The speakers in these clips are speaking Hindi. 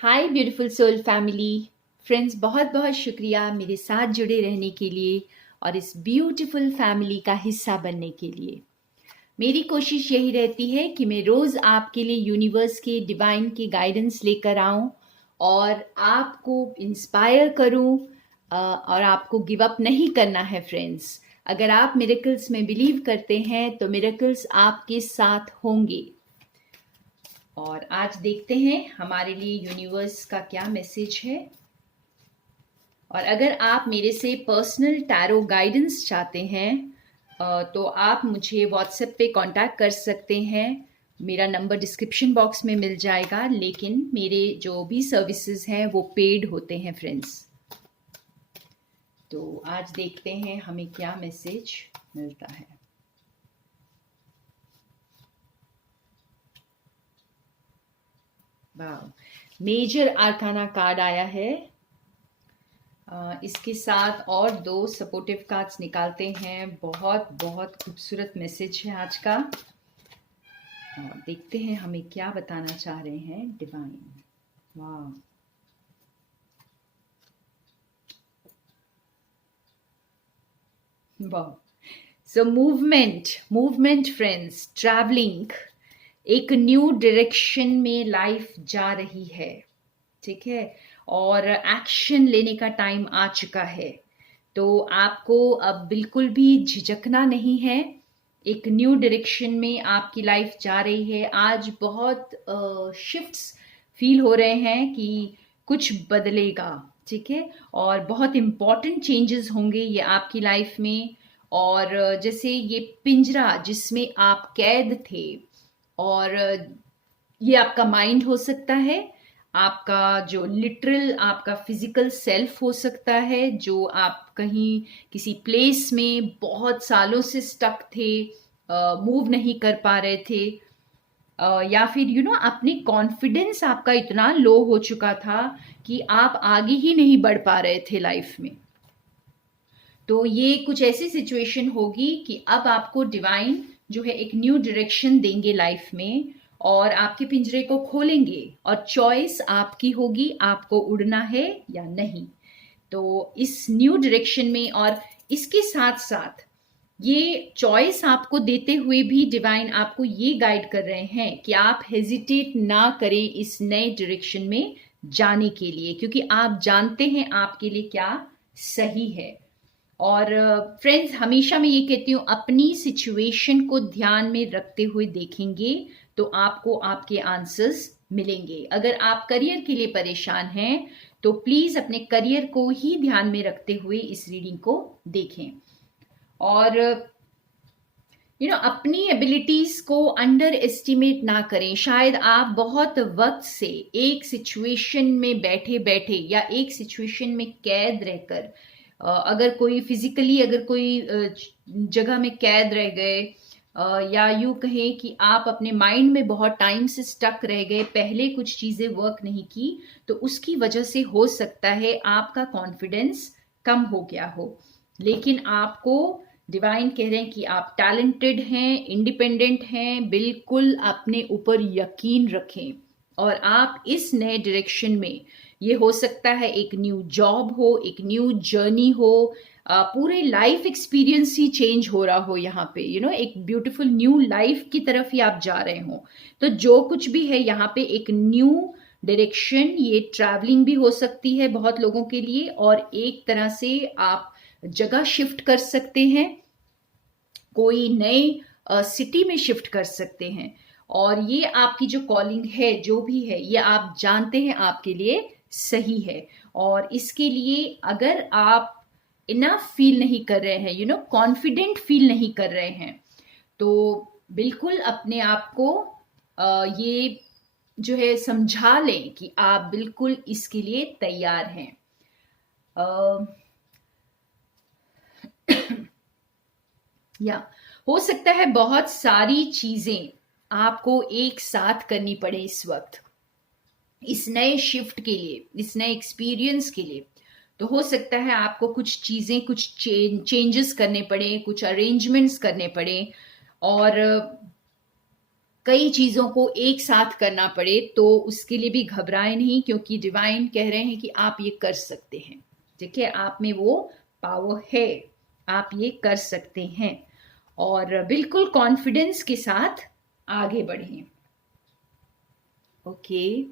हाय ब्यूटीफुल सोल फैमिली फ्रेंड्स, बहुत बहुत शुक्रिया मेरे साथ जुड़े रहने के लिए और इस ब्यूटीफुल फैमिली का हिस्सा बनने के लिए। मेरी कोशिश यही रहती है कि मैं रोज़ आपके लिए यूनिवर्स के डिवाइन के गाइडेंस लेकर आऊं और आपको इंस्पायर करूं, और आपको गिव अप नहीं करना है फ्रेंड्स। अगर आप मिरेकल्स में बिलीव करते हैं तो मिरेकल्स आपके साथ होंगे। और आज देखते हैं हमारे लिए यूनिवर्स का क्या मैसेज है। और अगर आप मेरे से पर्सनल टैरो गाइडेंस चाहते हैं तो आप मुझे व्हाट्सएप पे कांटेक्ट कर सकते हैं। मेरा नंबर डिस्क्रिप्शन बॉक्स में मिल जाएगा, लेकिन मेरे जो भी सर्विसेज हैं वो पेड होते हैं फ्रेंड्स। तो आज देखते हैं हमें क्या मैसेज मिलता है। वाह, मेजर आर्काना कार्ड आया है। इसके साथ और दो सपोर्टिव कार्ड्स निकालते हैं। बहुत बहुत खूबसूरत मैसेज है आज का। और देखते हैं हमें क्या बताना चाह रहे हैं डिवाइन। वाह, वाह। सो मूवमेंट फ्रेंड्स, ट्रैवलिंग, एक न्यू डायरेक्शन में लाइफ जा रही है, ठीक है। और एक्शन लेने का टाइम आ चुका है। तो आपको अब बिल्कुल भी झिझकना नहीं है। एक न्यू डायरेक्शन में आपकी लाइफ जा रही है। आज बहुत शिफ्ट्स फील हो रहे हैं कि कुछ बदलेगा, ठीक है। और बहुत इम्पॉर्टेंट चेंजेस होंगे ये आपकी लाइफ में। और जैसे ये पिंजरा जिसमें आप कैद थे, और ये आपका माइंड हो सकता है, आपका जो लिटरल आपका फिजिकल सेल्फ हो सकता है, जो आप कहीं किसी प्लेस में बहुत सालों से स्टक थे, मूव नहीं कर पा रहे थे, या फिर अपने कॉन्फिडेंस आपका इतना लो हो चुका था कि आप आगे ही नहीं बढ़ पा रहे थे लाइफ में। तो ये कुछ ऐसी सिचुएशन होगी कि अब आपको डिवाइन जो है एक न्यू डायरेक्शन देंगे लाइफ में, और आपके पिंजरे को खोलेंगे और चॉइस आपकी होगी, आपको उड़ना है या नहीं। तो इस न्यू डायरेक्शन में और इसके साथ साथ ये चॉइस आपको देते हुए भी डिवाइन आपको ये गाइड कर रहे हैं कि आप हेजिटेट ना करें इस नए डायरेक्शन में जाने के लिए, क्योंकि आप जानते हैं आपके लिए क्या सही है। और फ्रेंड्स, हमेशा मैं ये कहती हूँ, अपनी सिचुएशन को ध्यान में रखते हुए देखेंगे तो आपको आपके आंसर्स मिलेंगे। अगर आप करियर के लिए परेशान हैं तो प्लीज अपने करियर को ही ध्यान में रखते हुए इस रीडिंग को देखें। और अपनी एबिलिटीज को अंडर एस्टिमेट ना करें। शायद आप बहुत वक्त से एक सिचुएशन में बैठे बैठे या एक सिचुएशन में कैद रहकर, अगर कोई फिजिकली अगर कोई जगह में कैद रह गए, या यूं कहें कि आप अपने माइंड में बहुत टाइम से स्टक रह गए, पहले कुछ चीजें वर्क नहीं की, तो उसकी वजह से हो सकता है आपका कॉन्फिडेंस कम हो गया हो। लेकिन आपको डिवाइन कह रहे हैं कि आप टैलेंटेड हैं, इंडिपेंडेंट हैं, बिल्कुल अपने ऊपर यकीन रखें। और आप इस नए डायरेक्शन में, ये हो सकता है एक न्यू जॉब हो, एक न्यू जर्नी हो, पूरे लाइफ एक्सपीरियंस ही चेंज हो रहा हो यहाँ पे, एक ब्यूटीफुल न्यू लाइफ की तरफ ही आप जा रहे हो। तो जो कुछ भी है यहाँ पे एक न्यू डायरेक्शन, ये ट्रैवलिंग भी हो सकती है बहुत लोगों के लिए, और एक तरह से आप जगह शिफ्ट कर सकते हैं, कोई नए सिटी में शिफ्ट कर सकते हैं। और ये आपकी जो कॉलिंग है, जो भी है, ये आप जानते हैं आपके लिए सही है। और इसके लिए अगर आप इनफ फील नहीं कर रहे हैं, कॉन्फिडेंट फील नहीं कर रहे हैं, तो बिल्कुल अपने आप को ये जो है समझा लें कि आप बिल्कुल इसके लिए तैयार हैं। या हो सकता है बहुत सारी चीजें आपको एक साथ करनी पड़े इस वक्त, इस नए शिफ्ट के लिए, इस नए एक्सपीरियंस के लिए। तो हो सकता है आपको कुछ चीजें, कुछ चेंजेस करने पड़े, कुछ अरेंजमेंट्स करने पड़े। और कई चीज़ों को एक साथ करना पड़े तो उसके लिए भी घबराए नहीं, क्योंकि डिवाइन कह रहे हैं कि आप ये कर सकते हैं। ठीक है, आप में वो पावर है, आप ये कर सकते हैं और बिल्कुल कॉन्फिडेंस के साथ आगे बढ़ें। ओके,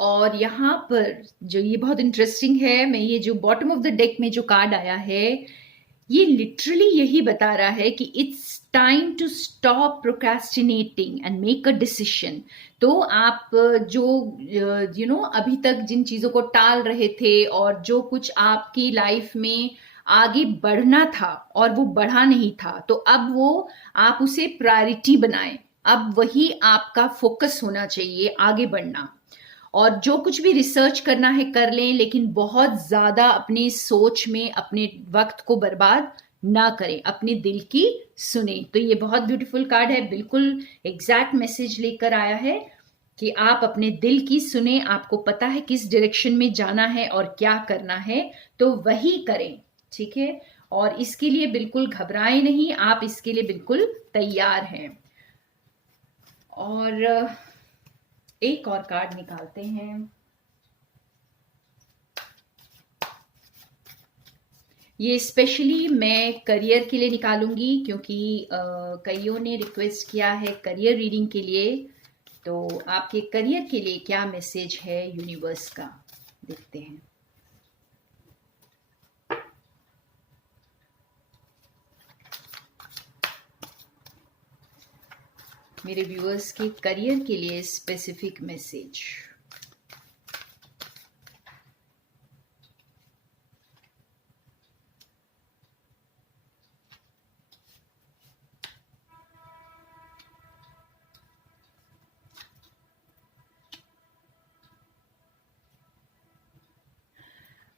और यहाँ पर जो ये बहुत इंटरेस्टिंग है, मैं ये जो बॉटम ऑफ द डेक में जो कार्ड आया है, ये लिटरली यही बता रहा है कि it's time to stop procrastinating and make a decision. तो आप जो अभी तक जिन चीज़ों को टाल रहे थे और जो कुछ आपकी लाइफ में आगे बढ़ना था और वो बढ़ा नहीं था, तो अब वो आप उसे प्रायोरिटी बनाएं। अब वही आपका फोकस होना चाहिए, आगे बढ़ना। और जो कुछ भी रिसर्च करना है कर लें, लेकिन बहुत ज़्यादा अपनी सोच में अपने वक्त को बर्बाद ना करें, अपने दिल की सुने। तो ये बहुत ब्यूटीफुल कार्ड है, बिल्कुल एग्जैक्ट मैसेज लेकर आया है कि आप अपने दिल की सुने, आपको पता है किस डायरेक्शन में जाना है और क्या करना है, तो वही करें। ठीक है, और इसके लिए बिल्कुल घबराएं नहीं, आप इसके लिए बिल्कुल तैयार हैं। और एक और कार्ड निकालते हैं। ये स्पेशली मैं करियर के लिए निकालूंगी, क्योंकि कईयों ने रिक्वेस्ट किया है करियर रीडिंग के लिए। तो आपके करियर के लिए क्या मैसेज है यूनिवर्स का, देखते हैं। मेरे व्यूअर्स के करियर के लिए स्पेसिफिक मैसेज।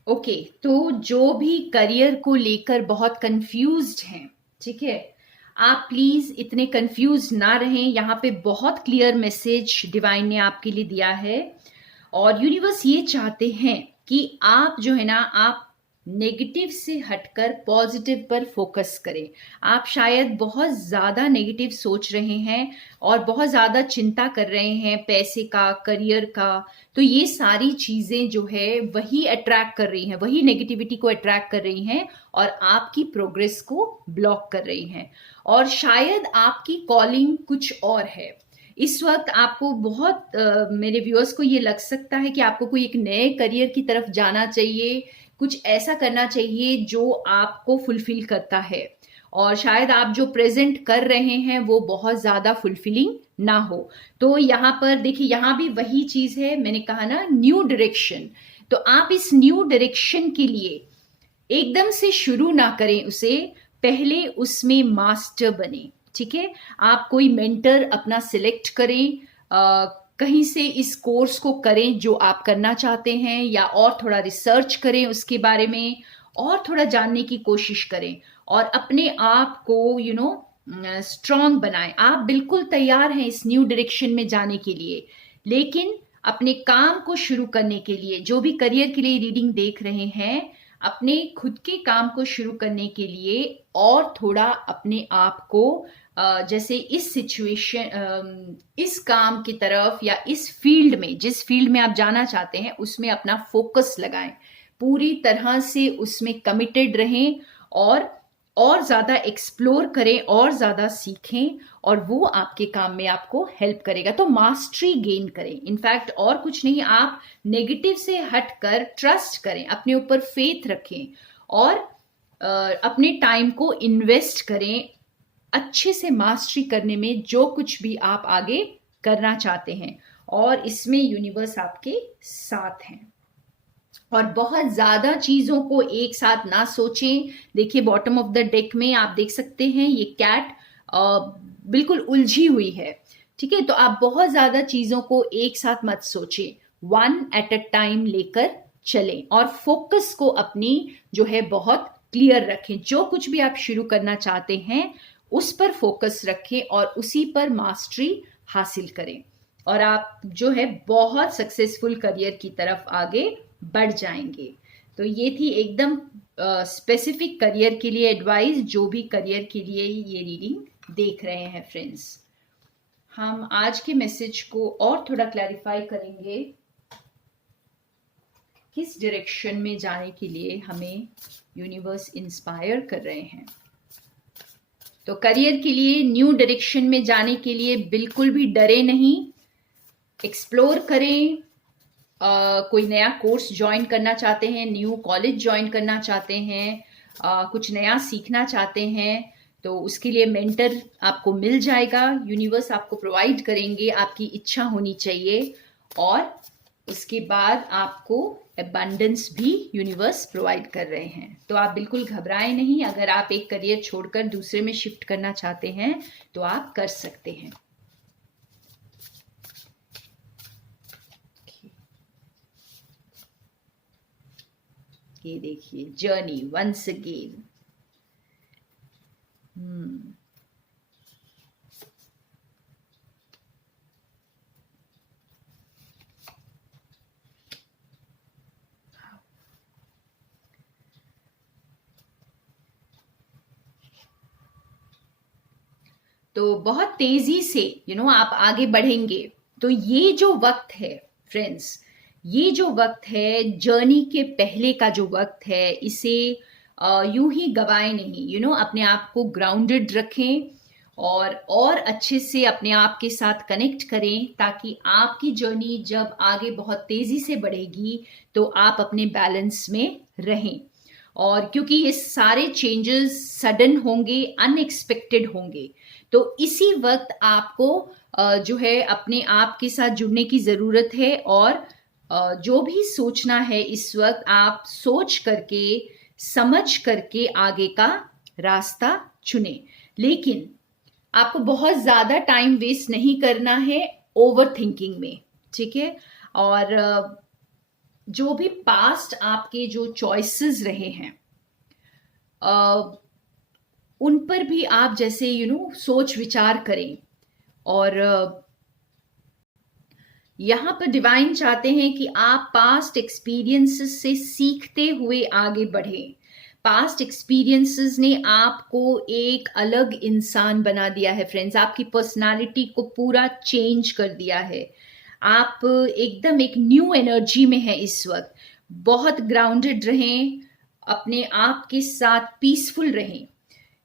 ओके, तो जो भी करियर को लेकर बहुत कंफ्यूज्ड हैं, ठीक है, आप प्लीज इतने कंफ्यूज ना रहें। यहाँ पे बहुत क्लियर मैसेज डिवाइन ने आपके लिए दिया है और यूनिवर्स ये चाहते हैं कि आप जो है ना, आप नेगेटिव से हटकर पॉजिटिव पर फोकस करें। आप शायद बहुत ज़्यादा नेगेटिव सोच रहे हैं और बहुत ज़्यादा चिंता कर रहे हैं पैसे का, करियर का। तो ये सारी चीज़ें जो है वही अट्रैक्ट कर रही हैं, वही नेगेटिविटी को अट्रैक्ट कर रही हैं और आपकी प्रोग्रेस को ब्लॉक कर रही हैं। और शायद आपकी कॉलिंग कुछ और है। इस वक्त आपको बहुत मेरे व्यूअर्स को ये लग सकता है कि आपको कोई एक नए करियर की तरफ जाना चाहिए, कुछ ऐसा करना चाहिए जो आपको फुलफिल करता है, और शायद आप जो प्रेजेंट कर रहे हैं वो बहुत ज़्यादा फुलफिलिंग ना हो। तो यहाँ पर देखिए, यहाँ भी वही चीज़ है, मैंने कहा ना न्यू डायरेक्शन। तो आप इस न्यू डायरेक्शन के लिए एकदम से शुरू ना करें उसे, पहले उसमें मास्टर बने। ठीक है, आप कोई मेंटर अपना सिलेक्ट करें, कहीं से इस कोर्स को करें जो आप करना चाहते हैं, या और थोड़ा रिसर्च करें उसके बारे में और थोड़ा जानने की कोशिश करें और अपने आप को स्ट्रांग बनाएं। आप बिल्कुल तैयार हैं इस न्यू डायरेक्शन में जाने के लिए, लेकिन अपने काम को शुरू करने के लिए, जो भी करियर के लिए रीडिंग देख रहे हैं, अपने खुद के काम को शुरू करने के लिए और थोड़ा अपने आप को जैसे इस सिचुएशन, इस काम की तरफ या इस फील्ड में, जिस फील्ड में आप जाना चाहते हैं उसमें अपना फोकस लगाएं, पूरी तरह से उसमें कमिटेड रहें और ज़्यादा एक्सप्लोर करें और ज़्यादा सीखें, और वो आपके काम में आपको हेल्प करेगा। तो मास्टरी गेन करें, इनफैक्ट और कुछ नहीं, आप नेगेटिव से हटकर ट्रस्ट करें, अपने ऊपर फेथ रखें और अपने टाइम को इन्वेस्ट करें अच्छे से मास्टरी करने में, जो कुछ भी आप आगे करना चाहते हैं, और इसमें यूनिवर्स आपके साथ हैं। और बहुत ज्यादा चीजों को एक साथ ना सोचें। देखिए बॉटम ऑफ द डेक में आप देख सकते हैं ये कैट बिल्कुल उलझी हुई है। ठीक है, तो आप बहुत ज्यादा चीजों को एक साथ मत सोचें, वन एट अ टाइम लेकर चलें और फोकस को अपनी जो है बहुत क्लियर रखें। जो कुछ भी आप शुरू करना चाहते हैं उस पर फोकस रखें और उसी पर मास्टरी हासिल करें, और आप जो है बहुत सक्सेसफुल करियर की तरफ आगे बढ़ जाएंगे। तो ये थी एकदम स्पेसिफिक करियर के लिए एडवाइस, जो भी करियर के लिए ये रीडिंग देख रहे हैं फ्रेंड्स। हम आज के मैसेज को और थोड़ा क्लैरिफाई करेंगे, किस डायरेक्शन में जाने के लिए हमें यूनिवर्स इंस्पायर कर रहे हैं। तो करियर के लिए न्यू डायरेक्शन में जाने के लिए बिल्कुल भी डरे नहीं, एक्सप्लोर करें। कोई नया कोर्स ज्वाइन करना चाहते हैं, न्यू कॉलेज ज्वाइन करना चाहते हैं, कुछ नया सीखना चाहते हैं, तो उसके लिए मेंटर आपको मिल जाएगा, यूनिवर्स आपको प्रोवाइड करेंगे। आपकी इच्छा होनी चाहिए और उसके बाद आपको एबंडेंस भी यूनिवर्स प्रोवाइड कर रहे हैं। तो आप बिल्कुल घबराएं नहीं। अगर आप एक करियर छोड़कर दूसरे में शिफ्ट करना चाहते हैं तो आप कर सकते हैं। ये देखिए, जर्नी वंस अगेन। तो बहुत तेजी से आप आगे बढ़ेंगे। तो ये जो वक्त है फ्रेंड्स, ये जो वक्त है जर्नी के पहले का जो वक्त है, इसे यूं ही गवाएं नहीं। अपने आप को ग्राउंडेड रखें और अच्छे से अपने आप के साथ कनेक्ट करें, ताकि आपकी जर्नी जब आगे बहुत तेजी से बढ़ेगी तो आप अपने बैलेंस में रहें। और क्योंकि ये सारे चेंजेस सडन होंगे, अनएक्सपेक्टेड होंगे, तो इसी वक्त आपको जो है अपने आप के साथ जुड़ने की ज़रूरत है। और जो भी सोचना है इस वक्त आप सोच करके, समझ करके आगे का रास्ता चुने। लेकिन आपको बहुत ज़्यादा टाइम वेस्ट नहीं करना है ओवर थिंकिंग में, ठीक है। और जो भी पास्ट आपके जो चॉइसेस रहे हैं उन पर भी आप जैसे सोच विचार करें। और यहाँ पर डिवाइन चाहते हैं कि आप पास्ट एक्सपीरियंसेस से सीखते हुए आगे बढ़ें। पास्ट एक्सपीरियंसेस ने आपको एक अलग इंसान बना दिया है फ्रेंड्स, आपकी पर्सनालिटी को पूरा चेंज कर दिया है। आप एकदम एक न्यू एनर्जी में हैं इस वक्त। बहुत ग्राउंडेड रहें, अपने आप के साथ पीसफुल रहें।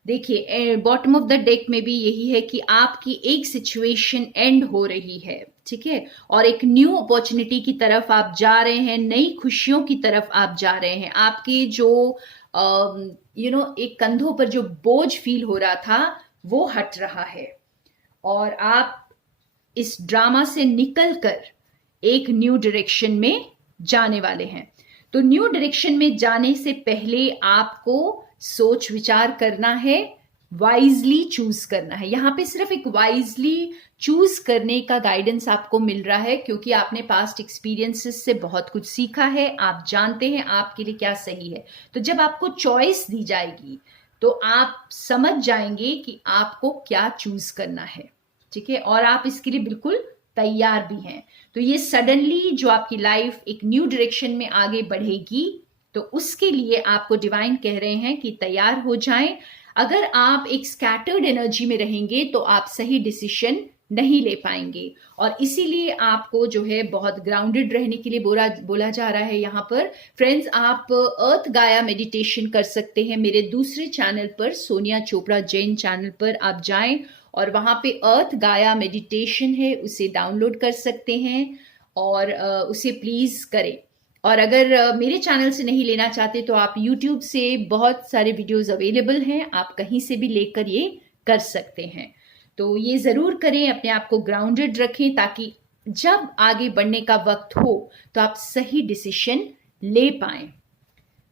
देखिए, बॉटम ऑफ द डेक में भी यही है कि आपकी एक सिचुएशन एंड हो रही है, ठीक है, और एक न्यू अपॉर्चुनिटी की तरफ आप जा रहे हैं, नई खुशियों की तरफ आप जा रहे हैं। आपके जो एक कंधों पर जो बोझ फील हो रहा था वो हट रहा है, और आप इस ड्रामा से निकलकर एक न्यू डायरेक्शन में जाने वाले हैं। तो न्यू डायरेक्शन में जाने से पहले आपको सोच विचार करना है, वाइजली चूज करना है। यहाँ पे सिर्फ एक वाइजली चूज करने का गाइडेंस आपको मिल रहा है, क्योंकि आपने पास्ट एक्सपीरियंसेस से बहुत कुछ सीखा है, आप जानते हैं आपके लिए क्या सही है। तो जब आपको चॉइस दी जाएगी तो आप समझ जाएंगे कि आपको क्या चूज करना है, ठीक है, और आप इसके लिए बिल्कुल तैयार भी हैं। तो ये सडनली जो आपकी लाइफ एक न्यू डायरेक्शन में आगे बढ़ेगी, तो उसके लिए आपको डिवाइन कह रहे हैं कि तैयार हो जाएं। अगर आप एक स्कैटर्ड एनर्जी में रहेंगे तो आप सही डिसीजन नहीं ले पाएंगे, और इसीलिए आपको जो है बहुत ग्राउंडेड रहने के लिए बोला जा रहा है। यहाँ पर फ्रेंड्स, आप अर्थ गाया मेडिटेशन कर सकते हैं मेरे दूसरे चैनल पर, सोनिया चोपड़ा जैन चैनल पर आप जाएं और वहां पे अर्थ गाया मेडिटेशन है, उसे डाउनलोड कर सकते हैं और उसे प्लीज करें। और अगर मेरे चैनल से नहीं लेना चाहते तो आप YouTube से बहुत सारे वीडियोस अवेलेबल हैं, आप कहीं से भी लेकर ये कर सकते हैं। तो ये ज़रूर करें, अपने आप को ग्राउंडेड रखें, ताकि जब आगे बढ़ने का वक्त हो तो आप सही डिसीजन ले पाएं।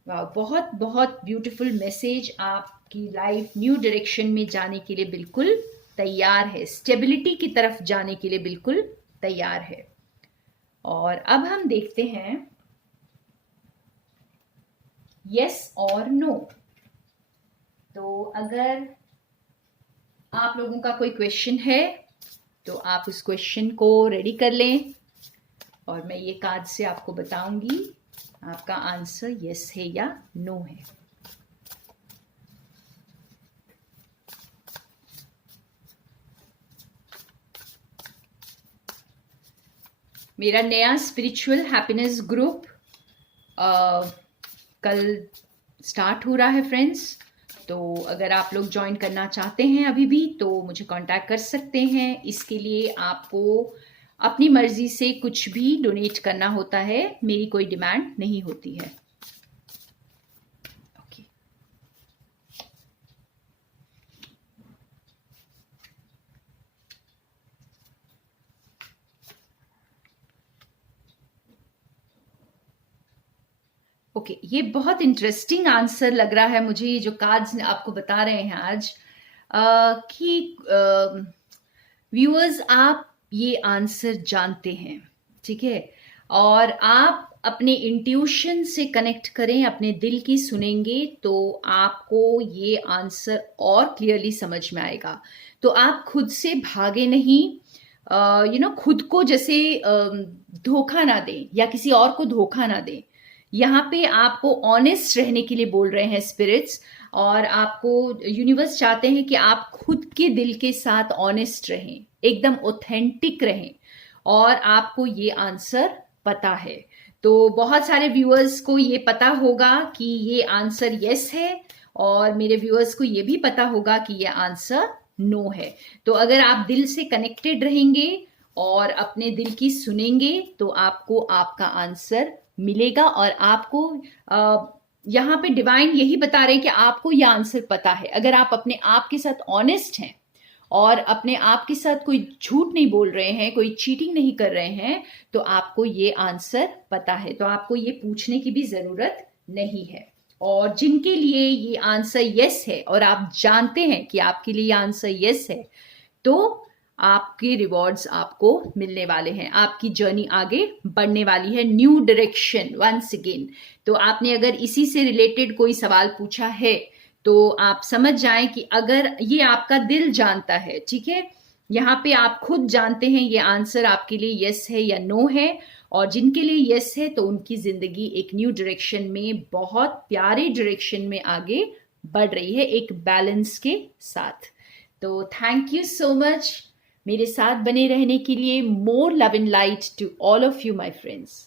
वाह, बहुत बहुत ब्यूटीफुल मैसेज। आपकी लाइफ न्यू डायरेक्शन में जाने के लिए बिल्कुल तैयार है, स्टेबिलिटी की तरफ जाने के लिए बिल्कुल तैयार है। और अब हम देखते हैं यस और नो। तो अगर आप लोगों का कोई क्वेश्चन है तो आप उस क्वेश्चन को रेडी कर लें, और मैं ये कार्ड से आपको बताऊंगी आपका आंसर यस है या नो है। मेरा नया स्पिरिचुअल हैप्पीनेस ग्रुप कल स्टार्ट हो रहा है फ्रेंड्स। तो अगर आप लोग ज्वाइन करना चाहते हैं अभी भी तो मुझे कांटेक्ट कर सकते हैं। इसके लिए आपको अपनी मर्जी से कुछ भी डोनेट करना होता है, मेरी कोई डिमांड नहीं होती है। ओके, ये बहुत इंटरेस्टिंग आंसर लग रहा है मुझे, ये जो कार्ड्स आपको बता रहे हैं आज कि व्यूअर्स आप ये आंसर जानते हैं, ठीक है, और आप अपने इंट्यूशन से कनेक्ट करें, अपने दिल की सुनेंगे तो आपको ये आंसर और क्लियरली समझ में आएगा। तो आप खुद से भागे नहीं, खुद को जैसे धोखा ना दें या किसी और को धोखा ना दें। यहाँ पे आपको ऑनेस्ट रहने के लिए बोल रहे हैं स्पिरिट्स, और आपको यूनिवर्स चाहते हैं कि आप खुद के दिल के साथ ऑनेस्ट रहें, एकदम ऑथेंटिक रहें, और आपको ये आंसर पता है। तो बहुत सारे व्यूअर्स को ये पता होगा कि ये आंसर यस है, और मेरे व्यूअर्स को ये भी पता होगा कि ये आंसर नो है। तो अगर आप दिल से कनेक्टेड रहेंगे और अपने दिल की सुनेंगे तो आपको आपका आंसर मिलेगा। और आपको यहाँ पे डिवाइन यही बता रहे हैं कि आपको यह आंसर पता है। अगर आप अपने आप के साथ ऑनेस्ट हैं और अपने आप के साथ कोई झूठ नहीं बोल रहे हैं, कोई चीटिंग नहीं कर रहे हैं, तो आपको ये आंसर पता है। तो आपको ये पूछने की भी जरूरत नहीं है। और जिनके लिए ये आंसर यस है और आप जानते हैं कि आपके लिए ये आंसर यस है, तो आपके रिवॉर्ड्स आपको मिलने वाले हैं, आपकी जर्नी आगे बढ़ने वाली है, न्यू डायरेक्शन वंस अगेन। तो आपने अगर इसी से रिलेटेड कोई सवाल पूछा है तो आप समझ जाएं कि अगर ये आपका दिल जानता है, ठीक है, यहाँ पे आप खुद जानते हैं ये आंसर आपके लिए यस है या नो है। और जिनके लिए यस है तो उनकी जिंदगी एक न्यू डायरेक्शन में, बहुत प्यारे डायरेक्शन में आगे बढ़ रही है, एक बैलेंस के साथ। तो थैंक यू सो मच मेरे साथ बने रहने के लिए। More love and light to all of you my friends.